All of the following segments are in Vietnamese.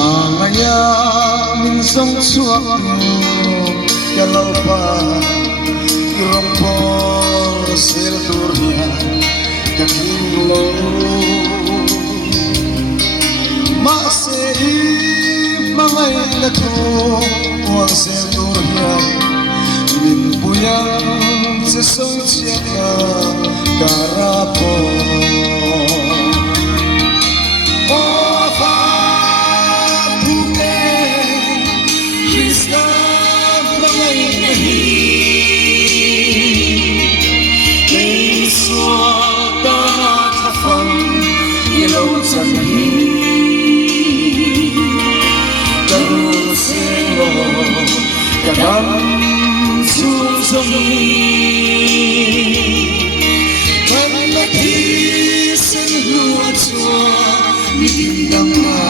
Mangaya min song chuak kalaupa irompor sel turnya kakinglo masih mangai latu wang sel turnya min puyang sesong siapa karapo Kadang susumi Pagmati sen luat sua Mitindang na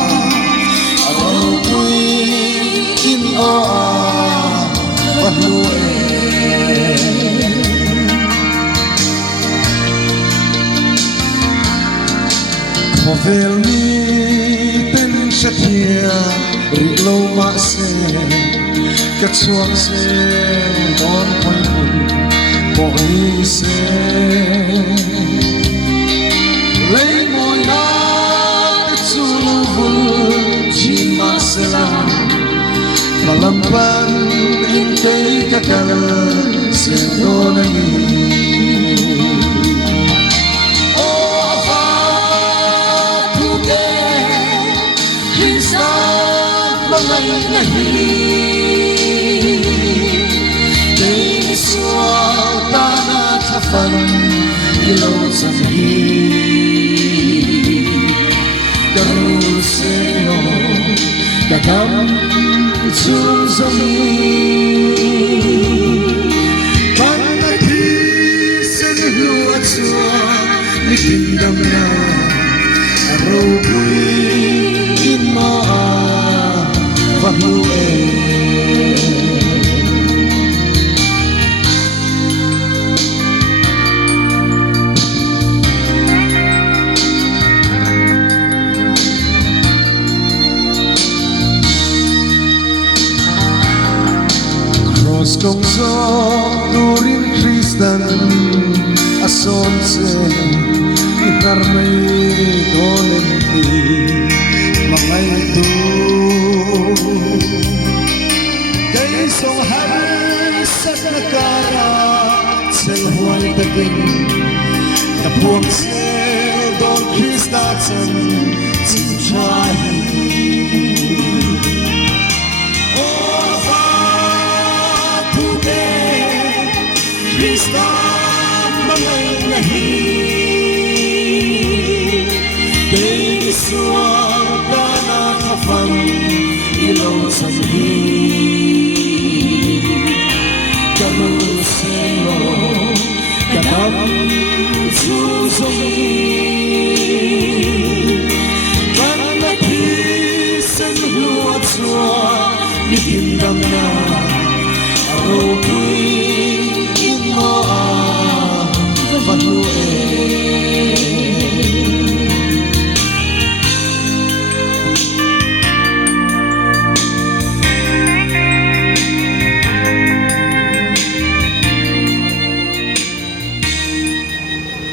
Araw ko'y kinoa Pahlue Kovel mi ten shatia Riglo ma se Các chuông xe đón quay buồn bội xe lấy môi nát chu vun chỉ mà sẽ làm mà làm ban in cây các căn sẽ đón anh ô va thu đê khi xa bằng anh này phần lâu dần hi đâu sẽ lo đã cắm chung dòng ban ngày thì sẽ lúa chua như tình đầm na râu bụi in mơ và mưu Kung so turin Kristan ason se itarmay dolen ti mangay tu kay song har sa nakara sel huay takin kapuang sel don Kristasen sinchahi Krista mangai nahi Dei suata na khafan ilong sanhi Kamu selo kadam susumi Kana pisen luat sua